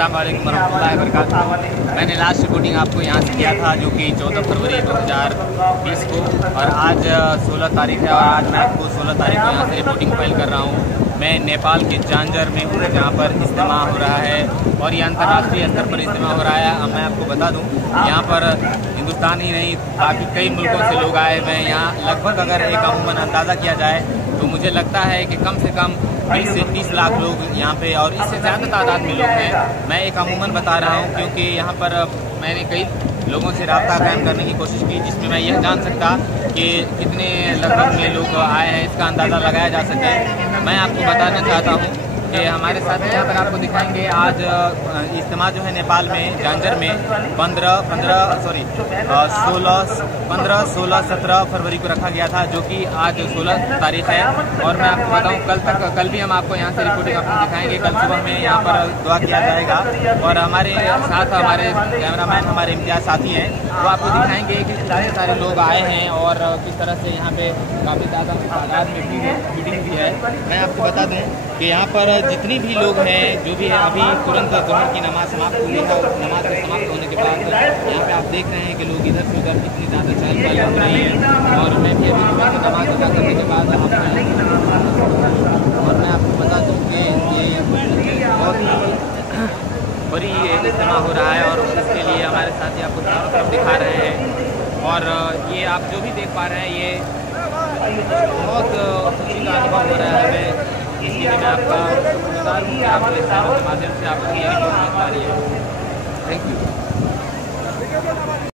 अस्सलाम वालेकुम warahmatullahi wabarakatuh। मैंने लास्ट रिपोर्टिंग आपको यहाँ से किया था जो कि 14 फरवरी 2020 को, और आज 16 तारीख है और आज मैं आपको 16 तारीख को यहाँ से रिपोर्टिंग फाइल कर रहा हूँ। मैं नेपाल के झांझर में हूँ जहाँ पर इज्तिमा हो रहा है और ये अंतर्राष्ट्रीय स्तर पर इज्तिमा हो रहा है। अब मैं आपको बता दूँ यहाँ पर हिंदुस्तान ही नहीं बाकी कई मुल्कों से लोग आए हुए हैं। यहाँ लगभग अगर एक अमूमन अंदाज़ा किया जाए तो मुझे लगता है कि कम से कम 20 से 30 लाख लोग यहाँ पे और इससे ज़्यादा तादाद में लोग हैं। मैं एक अमूमन बता रहा हूँ क्योंकि यहाँ पर मैंने कई लोगों से रब्ता कायम करने की कोशिश की जिसमें मैं यह जान सकता कि कितने लगभग में लोग आए हैं, इसका अंदाज़ा लगाया जा सके। मैं आपको बताना चाहता हूँ कि हमारे साथ यहाँ पर आपको दिखाएंगे आज इज्तिमा जो है नेपाल में झांझर में 15, 16, 17 फरवरी को रखा गया था जो कि आज 16 तारीख है। और मैं आपको बताऊँ कल भी हम आपको यहाँ से रिपोर्टिंग आपको दिखाएंगे। कल सुबह में यहाँ पर दुआ किया जाएगा और हमारे साथ हमारे कैमरामैन हमारे इम्तियाज साथी हैं, वो आपको दिखाएंगे कि सारे लोग आए हैं और किस तरह से यहाँ पे काफ़ी ज़्यादा तादाद में मीटिंग भी है। मैं आपको बता दूँ कि यहाँ पर जितने भी लोग हैं जो भी है अभी तुरंत जोहर की नमाज समाप्त हुई है। नमाज के समाप्त होने के बाद यहाँ पे आप देख रहे हैं कि लोग इधर से उधर कितनी ज़्यादा चहल पहल हो रही है। और मैं भी अभी नमाज अदा करने के बाद और मैं आपको बता दूँ कि ये बहुत बड़ी इज्तिमा हो रहा है और इसके लिए हमारे साथी आपको चारों तरफ दिखा रहे हैं। और ये आप जो भी देख पा रहे हैं ये बहुत खुशी का अनुभव हो रहा है। इसलिए मैं आपका बता दूँ कि आप इस के माध्यम से आपकी ये रिपोर्ट मिल पा रही है। Thank you.